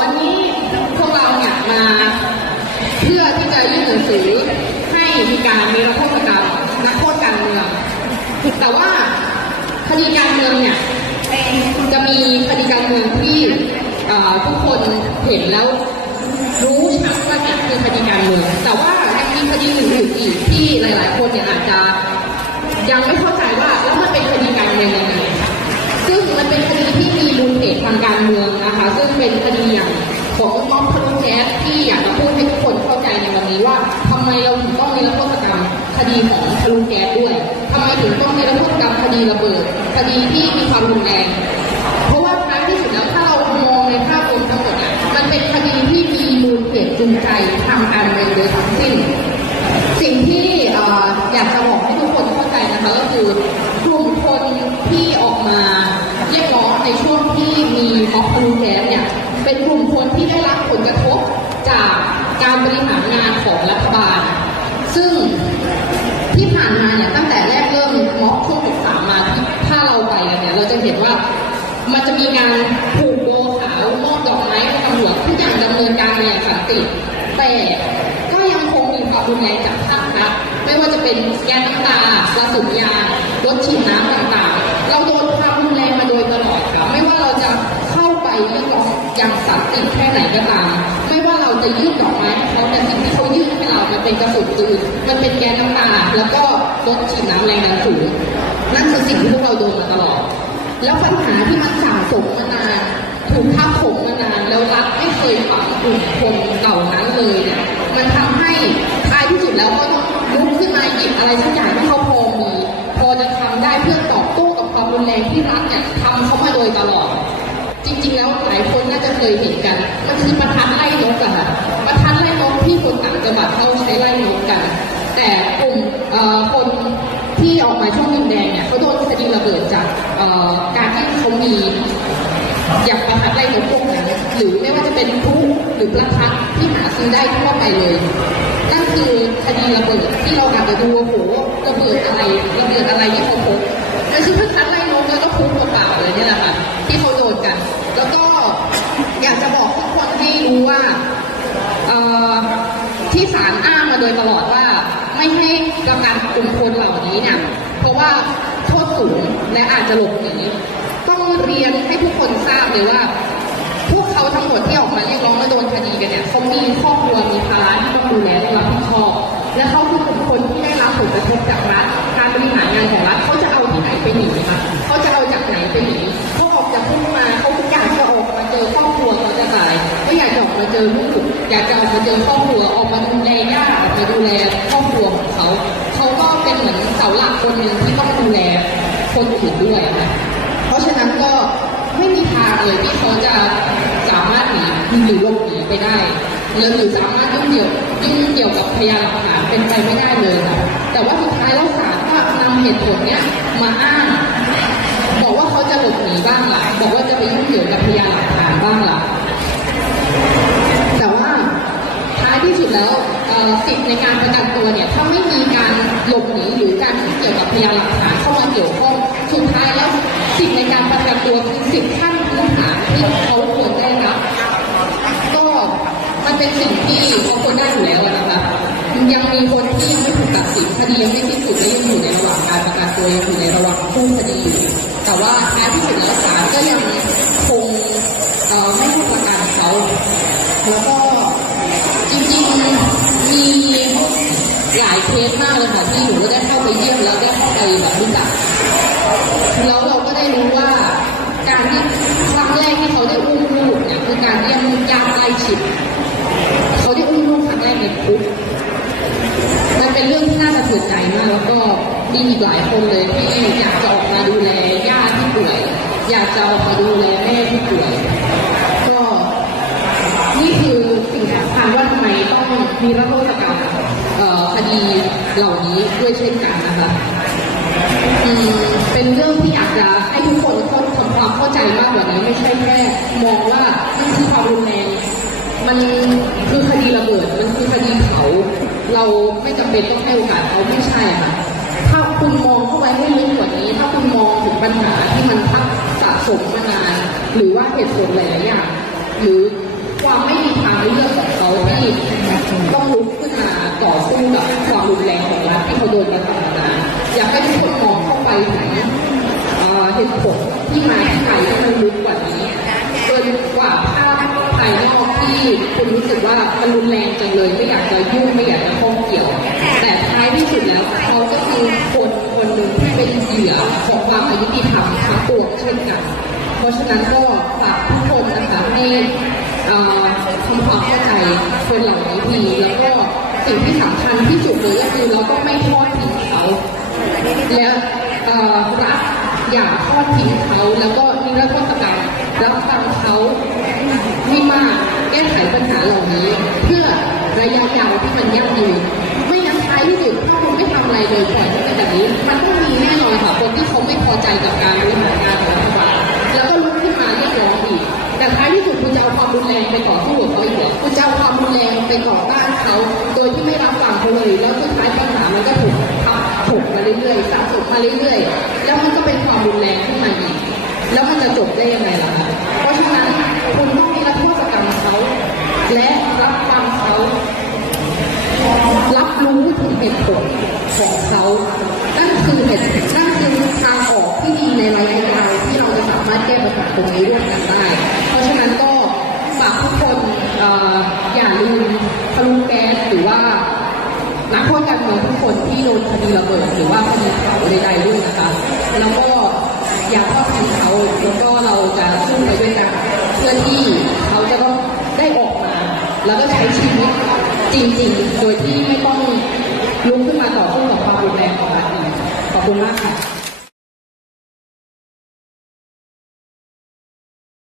วันนี้พวกเราเนี่ยมาเพื่อที่จะยื่นหนังสือให้มีการมีรัฐโทษกรรมนักโทษการเมือง แต่ว่าคดีการเมืองเนี่ยจะมีคดีการเมืองที่ทุกคนเห็นแล้วรู้ชัดว่าเนี่ยคือคดีการเมือง แต่ว่ายังมีคดีอื่นๆอีกที่หลาย ๆ คนเนี่ยอาจจะยังไม่เข้าใจว่าแล้วมันเป็นคดีการเมืองยังไงซึ่งมันเป็นคดีที่มีมูลเหตุทางการเมือง ซึ่งเป็นคดีอย่ของม็อบพลุแก๊สที่อยากจะพูดให้ทุกคนเข้าใจในวันนี้ว่าทำไมเราถึงต้องมีรัฐโทษกรรมคดีของพลุแก๊สด้วยทำไมถึงต้องมีรัฐโทษกรรมคดีระเบิด คดีที่มีความรุนแรงเพราะว่าท้ายที่สุดแล้วถ้าเรามองในภาพรวมทั้งหมดมันเป็นคดีที่มีมูลเหตุจูงใจทางการเมืองโดยทั้งสิ้นสิ่งที่เอ่ออยากจะบอกให้ทุกคนเข้าใจนะคะก็คือกลุ่มคนที่ออกมา ที่มีม็อบพลูแกสเนี่ยเป็นกลุ่มคนที่ได้รับผลกระทบจากการบริหารงานของรัฐบาล ซึ่งที่ผ่านมาเนี่ยตั้งแต่แรกเริ่มม็อบช่วง63มาที่ถ้าเราไปกันเนี่ยเราจะเห็นว่ามันจะมีการผูกโบขาวมอบดอกไม้ให้ตำรวจทุกอย่างดำเนินการมาอย่างสันติ แต่ก็ยังคงมีความรุนแรงจากภาครัฐไม่ว่าจะเป็นแก๊สน้ำตา กระสุนยางรถฉีดน้ำ ยังอย่างสันติแค่ไหนก็ตาม ไม่ว่าเราจะยื่นดอกไม้ให้เขาแต่สิ่งที่เขายื่นให้เรา มันเป็นกระสุนปืนมันเป็นแก๊สน้ำตา แล้วก็รถฉีดน้ำแรงดันสูงนั่นคือสิ่งที่พวกเราโดนมาตลอด แล้วปัญหาที่มันสะสมมานานถูกทับถมมานานแล้วรัฐไม่เคยฝังกลุ่มคน ต่างจังหวัดเขาใช้ไล่นกกัน แต่กลุ่มคนที่ออกมาช่วงดินแดงเนี่ยเขาโดนคดีระเบิดจากการที่เขามีอยางประทัดไล่นกพวกนั้นหรือไม่ว่าจะเป็นพลุหรือประทัดที่หาซื้อได้ทั่วไปเลยนั่นคือคดีระเบิดที่เราอาจจะดูว่าโหระเบิดอะไรระเบิดอะไรที่เขาพบมันคือประทัดไล่นกแล้วก็พลุเปล่าๆเลยเนี่ยแหละค่ะที่เขาโดนกัน แล้วก็อยากจะบอกทุกคนให้รู้ว่าเอ่อที่ศาลอ้างมาโดยตลอดว่า ไม่ ให้ประกันกลุ่มคนเหล่านี้เนี่ยเพราะว่าโทษสูงและอาจจะหลบหนีต้องเรียนให้ทุกคนทราบเลยว่า พวกเขาทั้งหมดที่ออกมาเรียกร้องและโดนคดีกันเนี่ยเขามีครอบครัวมีภาระที่ต้องดูแลต้องรับผิดชอบและเขาคือกลุ่มคนที่ได้รับผลกระทบจากรัฐการบริหารงานของรัฐเขาจะเอาที่ไหนไปหนีคะเขาจะเอาจากไหนไปหนีเขาออกจากคุกมาเขาอยากจะออกมาเจอครอบครัวเขาจะตายไม่อยากจะออกมาเจอลูกอยากจะออกมาเจอครอบครัว ด้วยอะค่ะเพราะฉะนั้นก็ไม่มีทางเลยที่เขาจะสามารถหนีหรือหลบหนีไปได้แล้วหรือสามารถยุ่งเกี่ยวยุ่งเกี่ยวกับพยานหลักฐานเป็นไปไม่ได้เลยค่ะแต่ว่าสุดท้ายแล้วศาลก็นำเหตุผลเนี้ยมาอ้าง คดียังไม่สิ้นสุดและยังอยู่ในระหว่างการประกันตัวยังอยู่ในระหว่างสู้คดีอยู่แต่ว่าท้ายที่สุดแล้วศาลก็ยังคงเอ่อไม่ให้ประกันเขาแล้วก็จริงๆมีหลายเคสมากเลยค่ะที่หนูก็ได้เข้าไปเยี่ยมแล้วได้เข้าไปแบบรู้จักแล้วเราก็ได้รู้ว่า การที่ครั้งแรกที่เขาได้อุ้มลูกเนี่ยคือการเยี่ยมญาติใกล้ชิดเขาได้อุ้มลูกครั้งแรกในคุกมันเป็นเรื่องที่น่าสะเทือนใจมาก แล้วก็ มีอีกหลายคนเลยที่อยากจะออกมาดูแลญาติที่ป่วย อยากจะออกมาดูแลแม่ที่ป่วย ก็นี่คือสิ่งสำคัญว่าทำไมต้องมีรัฐโทษกรรมคดีเหล่านี้ด้วยเช่นกันนะคะเป็นเรื่องที่อยากจะให้ทุกคนเข้าทำความเข้าใจมากกว่านี้ไม่ใช่แค่มองว่ามันคือความรุนแรงมันคือคดีระเบิดมันคือคดีเผาเราไม่จำเป็นต้องให้โอกาสเขาไม่ใช่ค่ะ คุณมองเข้าไปให้ลึกกว่านี้ ถ้าคุณมองถึงปัญหาที่มันทับสะสมมานาน หรือว่าเหตุผลหลายๆอย่าง หรือความไม่มีทางเลือกของเขาที่ต้องลุกขึ้นมาต่อสู้กับความรุนแรงของรัฐที่เขาโดนมาตลอดมาอยากให้ทุกคนมองเข้าไปถึงเอ่อเหตุผลที่มาที่ไปที่มันลึกกว่านี้เกินกว่าภาพภายนอกที่คุณรู้สึกว่ามันรุนแรงจังเลยไม่อยากจะยุ่งไม่อยากจะข้องเกี่ยว เป็นเหยื่อของความอายุติธรรมทั้งปวงเช่นกัน เพราะฉะนั้นก็ฝากทุกคนนะคะให้ทำความเข้าใจคนเหล่านี้ทีแล้วก็สิ่งที่สำคัญที่สุดเลยก็คือเราต้องไม่ทอดทิ้งเขาและรัฐอย่าทอดทิ้งเขาแล้วก็นิรโทษกรรมรับฟังเขาให้มากแก้ไขปัญหาเหล่านี้ เพื่อระยะยาวที่มันยั่งยืนไม่งั้นท้ายที่สุดถ้าคุณไม่ทำอะไรเลยปล่อยให้เป็นแบบนี้มัน มาเรื่อยๆสะสมมาเรื่อยๆ แล้วมันก็เป็นความรุนแรงขึ้นมาอีก แล้วมันจะจบได้ยังไงล่ะคะเพราะฉะนั้นคุณต้องนิรโทษกรรมเขา และรับฟังเขา รับรู้ถึงเหตุผลของเขานั่นคือเหตุนั่นคือทางออกที่ดีในระยะยาวที่เราจะสามารถแก้ปัญหาตรงนี้ร่วมกันได้ เพราะฉะนั้นก็ฝากทุกคนเอ่ออย่าลืมทะลุแก๊สหรือว่านักโทษการเมือง ที่โดนคดีระเบิดหรือว่าคดีเผาใดๆด้วยนะคะ แล้วก็อยากทอดทิ้งเขาแล้วก็เราจะสู้ไปด้วยกันเพื่อที่เขาจะต้องได้ออกมา แล้วก็ใช้ชีวิตจริง ๆ โดยที่ไม่ต้องลุกขึ้นมาต่อสู้กับความรุนแรงของรัฐอีกขอบคุณมากค่ะ